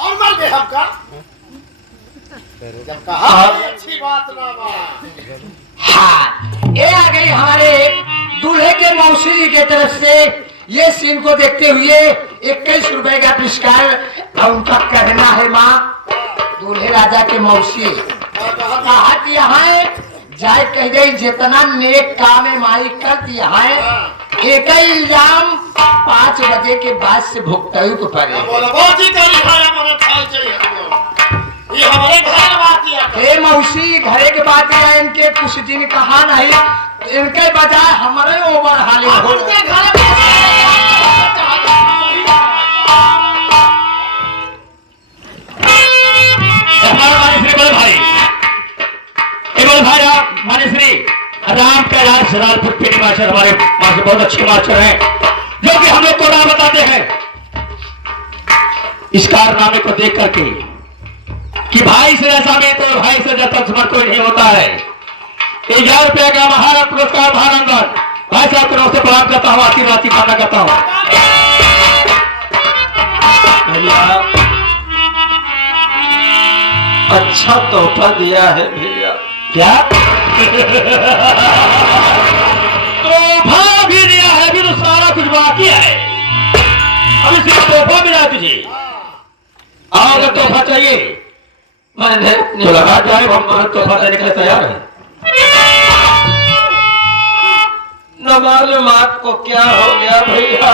और मर गए हमका जब कहा अच्छी बात ना हाँ, ये आ गई हमारे दूल्हे के मौसी जी के तरफ से। ये सीन को देखते हुए 21 रुपए का पुरस्कार और उनका कहना है माँ दूल्हे राजा के मौसी कहा यहाँ जाए कह गई जितना नेक काम है माई कर दिया है एक ही इल्जाम 5 बजे के बाद से भुगताई को पड़े। हे मौसी घरे के बाद इनके कुछ दिन कहा नहीं इनके बजाय हमारे ओवर हाल हो मानेश्री राम कैलाश राजपूत पीटी मास्टर हमारे मास्टर बहुत अच्छे मास्टर हैं जो कि हम लोग को राह बताते हैं इस कारनामे को देख करके कि भाई से ऐसा नहीं तो भाई से ज्यादा दुश्मन कोई नहीं होता है। 1000 रुपया का महाराज पुरस्कार भारंगन भाई साहब की तरफ से प्रणाम करता हूँ आशीर्वाद की कामना करता हूँ। अच्छा तोहफा दिया है भैया। क्या तोहफा भी दिया है अभी तो सारा कुछ बाकी है अभी सिर्फ तोहफा मिला तुझे। आओ अगर तोहफा चाहिए मैंने तो लगा जाए हम तोहफा देने के लिए तैयार है। न मालूम आपको क्या हो गया भैया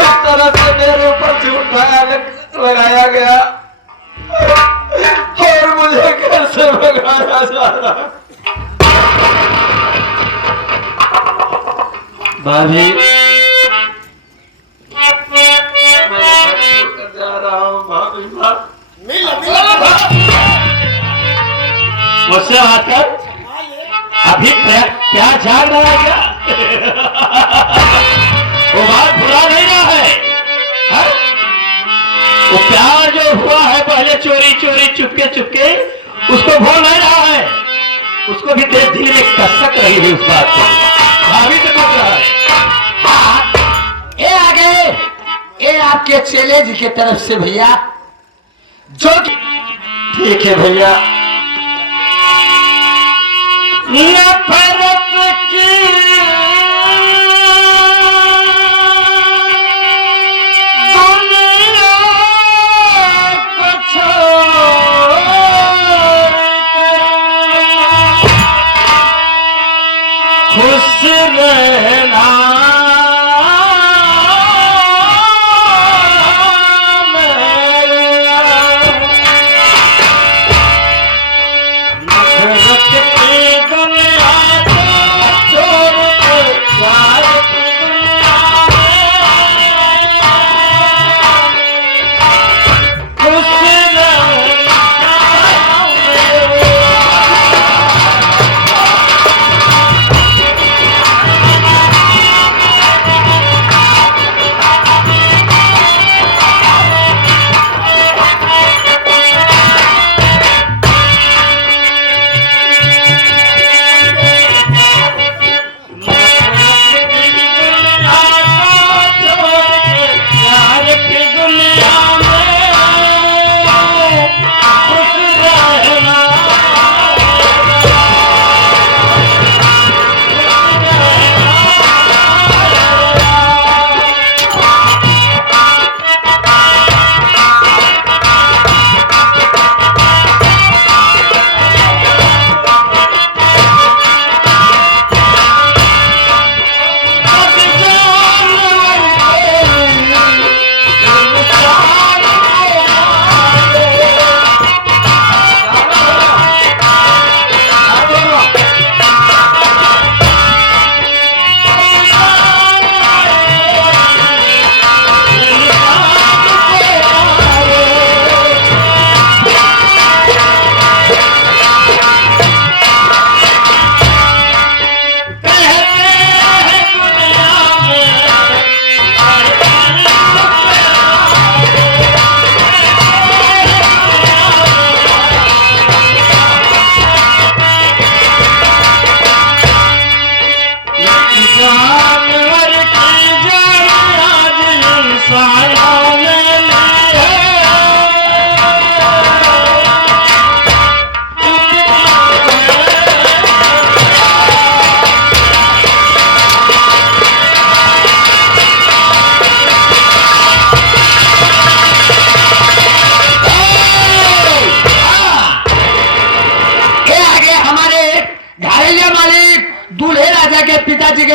इस तरह से मेरे ऊपर झूठा लगाया गया और मुझे कैसे भगाया जा रहा। भाभी जा रहा हूँ भाभी मुझसे बात कर अभी प्यार जाग रहा है क्या वो बात बुरा नहीं रहा है वो प्यार जो हुआ है पहले चोरी चोरी चुपके चुपके उसको भूल नहीं रहा है उसको भी धीरे धीरे कसक रही है उस बात को भाभी से बोल रहा है। ये आ गए ये आपके चेले जी के तरफ से भैया जो ठीक है भैया। नफरत की दुनिया को छोड़ खुश रहना नफरत की दुनिया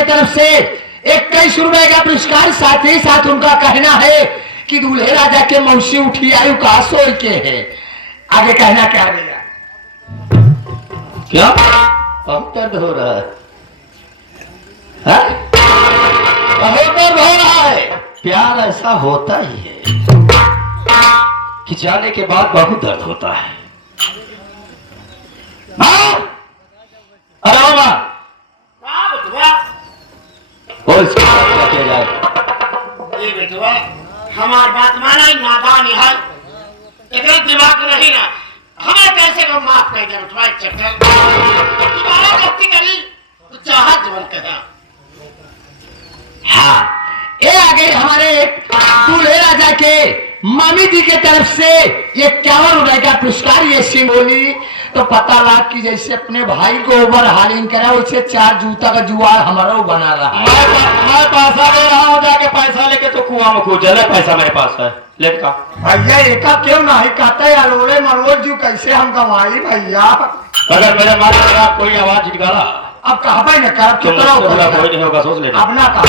की तरफ से 21 रुपए का पुरस्कार। साथ ही साथ उनका कहना है कि दूल्हे राजा के मौसी उठी आयु का सोई के है। आगे कहना क्या रहेगा? क्या बहुत दर्द हो रहा है? बहुत दर्द हो रहा है। प्यार ऐसा होता ही है कि जाने के बाद बहुत दर्द होता है। अरे मामा और इसके बाद क्या किया जाए? ये बेटवा हमार बात माना ही नादान है, इतना दिमाग नहीं ना, हमें कैसे को माफ कर दे बेटवा। चक्कर तुम्हारा गलती करी तो चाहा जीवन कहा। हाँ, ये आगे हमारे दूल्हे राजा के मामी जी के तरफ से 51 रुपए का पुरस्कार। ये सिंह बोली तो पता लगा कि जैसे अपने भाई को ओवर हालिंग करा वैसे 4 जूता का जुआर हमारा बना रहा है। मैं पैसा ले रहा हूँ, जाके पैसा लेके तो कुआं में कूद जा। पैसा मेरे पास है, लेट का भैया एका क्यों नहीं कहता है? अलोड़े मनोज जी कैसे हम गवाई भैया? अगर मेरे माँ खराब कोई आवाज निकाला अब कहा भाई न कर तो कोई नहीं होगा, सोच लेना। अपना कहा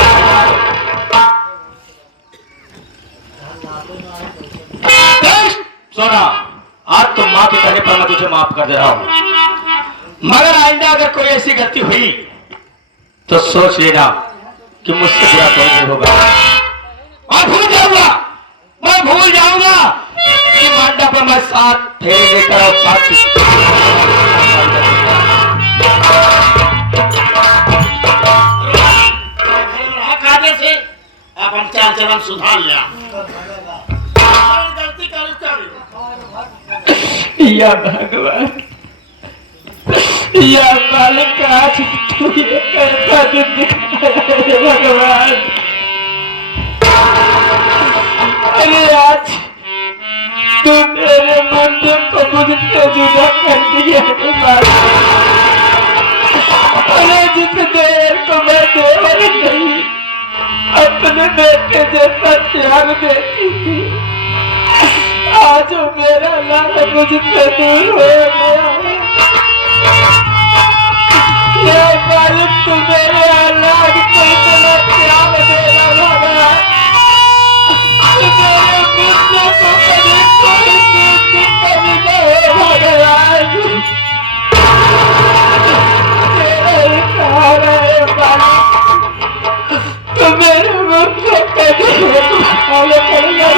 सोना, आज तो माँ के कहने पर मैं तुझे माफ कर दे रहा हूँ, मगर आइंदा अगर कोई ऐसी गलती हुई तो सोच लेना कि मुझसे बुरा कोई नहीं होगा। मैं भूल जाऊंगा कि मंडप पर मैं 7 फेरे लेकर और 7 से अपन चाल चलन सुधार लिया। गलती कर या भगवान, या मालिक, आज तू ये कैसा दिन दिखाया है भगवान। अरे आज तू मेरे मंदिर को मुझसे जुदा कर दिया है मालिक। अरे जिस देर को मैं देवर नहीं अपने बेटे जैसा प्यार देती थी, आज मेरा लाल मुझसे दूर हो गया। ये मालिक तू मेरे औलाद को इतना प्यार देना लगा, मेरे बेटे को कभी कोई चीज की कमी नहीं हो भगवान। तेरा ही ख्याल है मालिक, तू मेरे मुख को कभी फॉलो करेगा।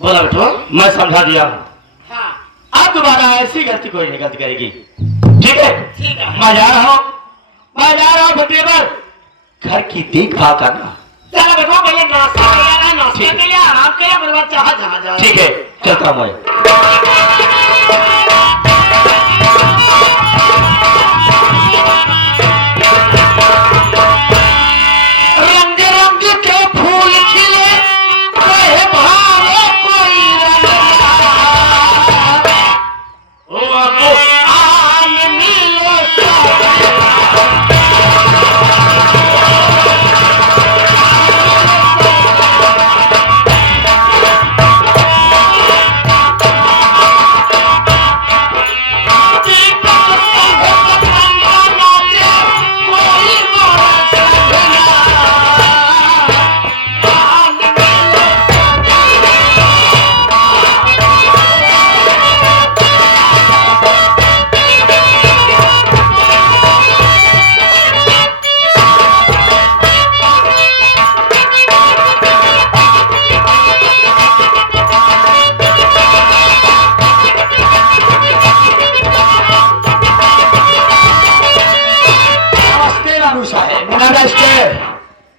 बोला बेटो, मैं समझा दिया हूँ। हाँ। अब दोबारा ऐसी गलती कोई नहीं गलती करेगी, ठीक है? ठीक है। मैं जा रहा हूँ फटे पर घर की देखभाल करना। चलो बेटो, पहले नाश्ता किया, नाश्ता के लिए आराम किया, मेरे बाद चाह जहाँ जाए। ठीक है, चलता हूँ मैं।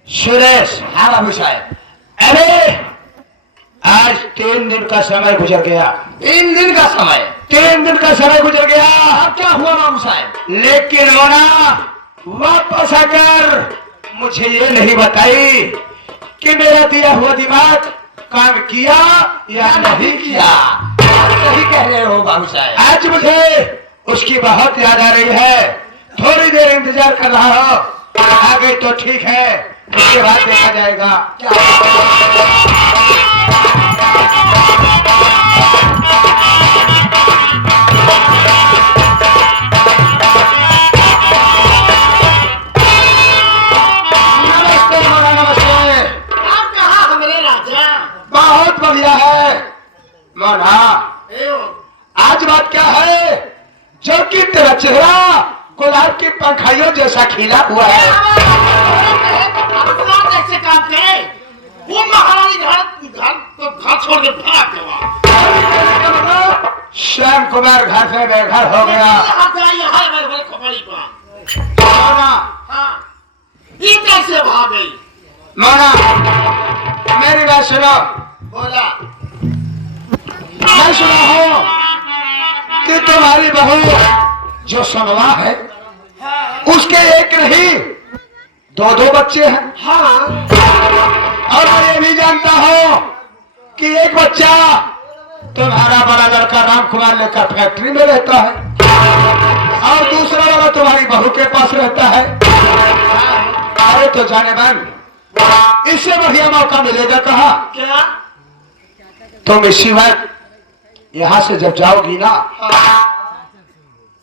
सुरेश। हाँ बाबू साहब। अरे आज 3 दिन का समय गुजर गया। 3 दिन का समय? 3 दिन का समय गुजर गया। अब क्या हुआ बाबू साहब? लेकिन मोना वापस आकर मुझे ये नहीं बताई कि मेरा दिया हुआ दिमाग काम किया या नहीं किया। सही कह रहे हो बाबू साहब। आज मुझे उसकी बहुत याद आ रही है। थोड़ी देर इंतजार कर रहा हूँ, आ गई तो ठीक है, उसके बाद देखा जाएगा। क्या आपकी पंखाइयों जैसा खिला हुआ है। जैसे काम करे वो महारानी घर छोड़ के भाग गया। श्याम कुमार घर से बेघर हो गया। मोना, ये कैसे भाग गई? मोना मेरी बात सुनो। बोला मैं सुना हूँ कि तुम्हारी बहू जो सुनवा है उसके एक नहीं दो बच्चे हैं। हाँ और मैं ये भी जानता हूँ कि एक बच्चा तुम्हारा बड़ा लड़का राम कुमार लेकर फैक्ट्री में रहता है और दूसरा वाला तुम्हारी बहू के पास रहता है। अरे तो जाने मन इससे बढ़िया मौका मिलेगा कहा? क्या? तुम इसी वक्त यहां से जब जाओगी ना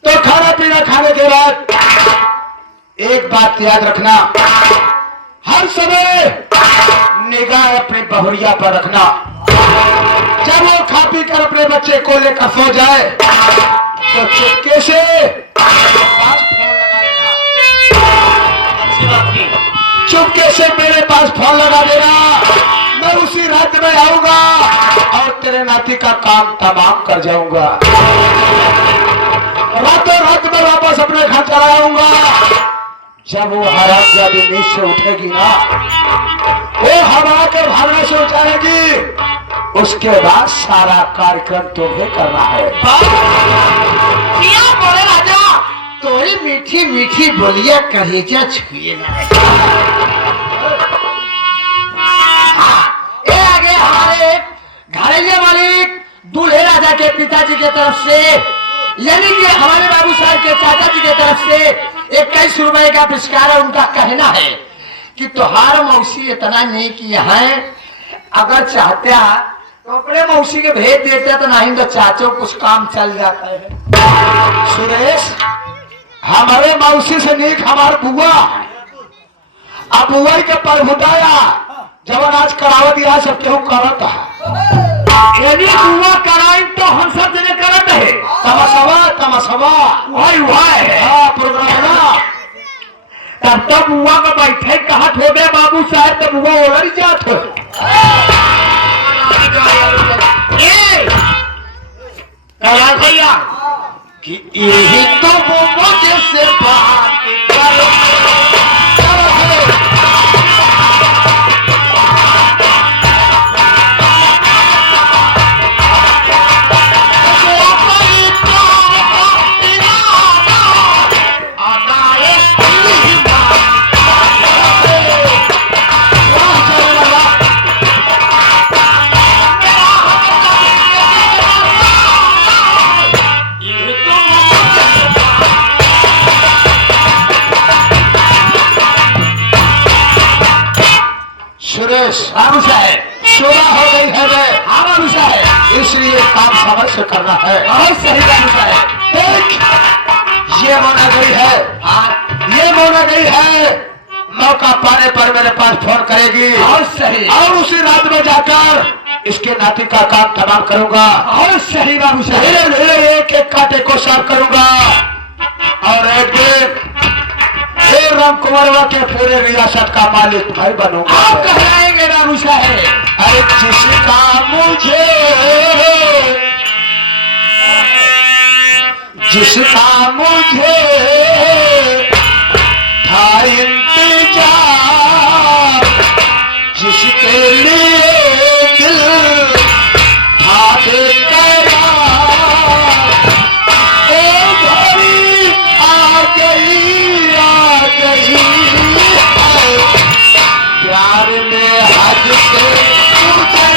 तो खाना पीना खाने के बाद एक बात याद रखना, हर समय निगाह अपने बहुरिया पर रखना। जब वो खा पी कर अपने बच्चे को लेकर सो जाए तो चुपके से पास फोन लगा देना। अच्छी बात की। चुपके से मेरे पास फोन लगा देना, मैं उसी रात में आऊंगा और तेरे नाती का काम तमाम कर जाऊंगा। रातों रात में वापस अपने घर चला आऊंगा। जब वो हरामजादी नींद से उठेगी ना वो हवा के भागने से उठाएगी, उसके बाद सारा कार्यक्रम तुम्हें करना है। क्या बोले राजा? तोरी मीठी मीठी बोलिया कलेजा छुएगा। ये आगे हमारे घरेलू मालिक दूल्हे राजा के पिताजी के तरफ से यानी कि हमारे बाबू साहब के चाचा जी के तरफ से 21 रुपए का पुरस्कार है। उनका कहना है कि तुहार मौसी इतना नेक है, अगर चाहते तो अपने मौसी के भेज देते तो नहीं तो चाचो कुछ काम चल जाता है। सुरेश हमारे मौसी से नेक हमारे बुआ है। अब बुआ के परभुताया जब आज करावत या सब केहू करत है। यदि बुआ कराई तो हम सब जने करत है। तमसवा वही हुआ है। हाँ प्रोग्राम तब तक बुआ का बैठे कहा ठोबे बाबू साहब तो बुआ ओलर जात हो। भैया कि यही तो वो मुझे से बात करो। सुरेश बाबू साहब शोभा हो गई है वे। हाँ बाबू साहब इसलिए काम समय से करना है। बहुत सही बाबू साहब। देख ये मोना गई है। हाँ ये मोना गई है, मौका पाने पर मेरे पास फोन करेगी। बहुत सही। और उसी रात में जाकर इसके नाती का काम तमाम करूंगा। बहुत सही बाबू साहब। धीरे धीरे एक एक कांटे को साफ करूंगा और एक दिन राम कुमारवा के पूरे रियासत का मालिक भाई बनूंगा। आप कहलाएंगे बाबू साहब। अरे जिसका मुझे था इंतजार, जिसके लिए दिल था बेकरार, ओ घड़ी आ गई प्यार में हद से उतर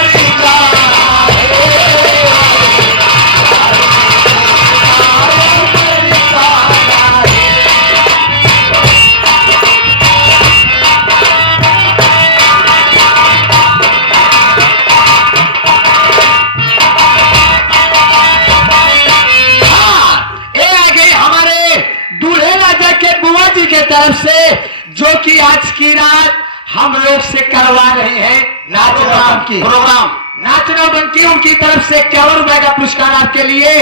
के तरफ से जो कि आज की रात हम लोग से करवा रहे हैं नाच नौटंकी। उनकी तरफ से 51 रुपए का पुरस्कार आपके लिए।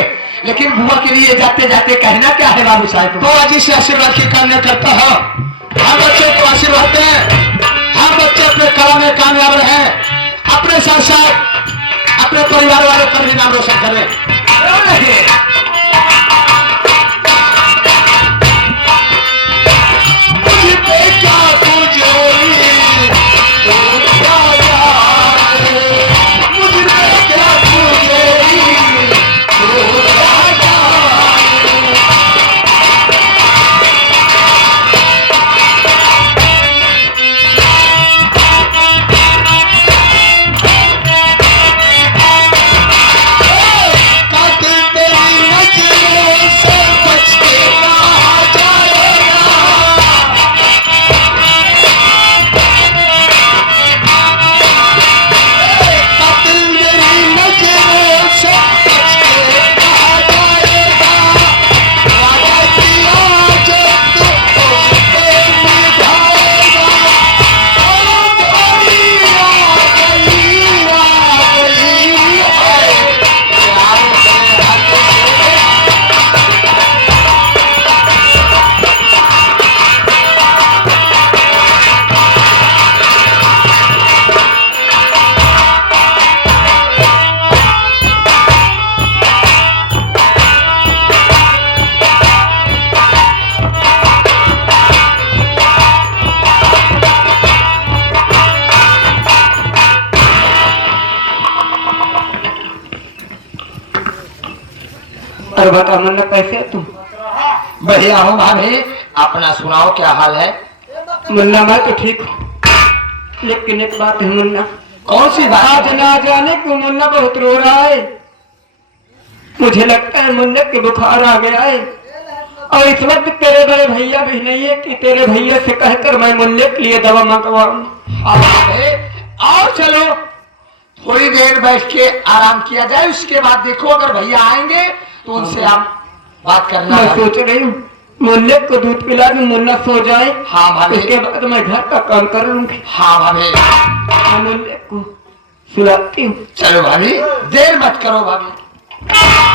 लेकिन बुआ के लिए जाते जाते कहना क्या है बाबू साहब? तो आज से आशीर्वाद की कामना करता हूँ। हम बच्चों को आशीर्वाद दें, हम बच्चे अपने कला में कामयाब रहे, अपने साथ साथ अपने परिवार वालों का भी नाम रोशन करें। और बता मुन्ना कैसे है तुम? बढ़िया हूँ भाभी, अपना सुनाओ क्या हाल है? मुन्ना मैं तो ठीक हूँ, लेकिन एक बात है मुन्ना। कौन सी बात? आज ना जाने को मुन्ना बहुत रो रहा है। मुझे लगता है मुन्ना के बुखार आ गया है, और इस वक्त तेरे बड़े भैया भी नहीं है कि तेरे भैया से कहकर मैं मुन्ने के लिए दवा मंगवाऊं। आओ चलो थोड़ी देर बैठ के आराम किया जाए, उसके बाद देखो अगर भैया आएंगे तो उनसे आप बात करना। मैं सोच रही हूँ मुन्ने को दूध पिला दूं, मुन्ना सो जाए। हाँ भाभी। उसके बाद मैं घर का काम कर लूंगी। हाँ भाभी। मैं मुन्ने को सुलाती हूँ। चलो भाभी, देर मत करो भाभी।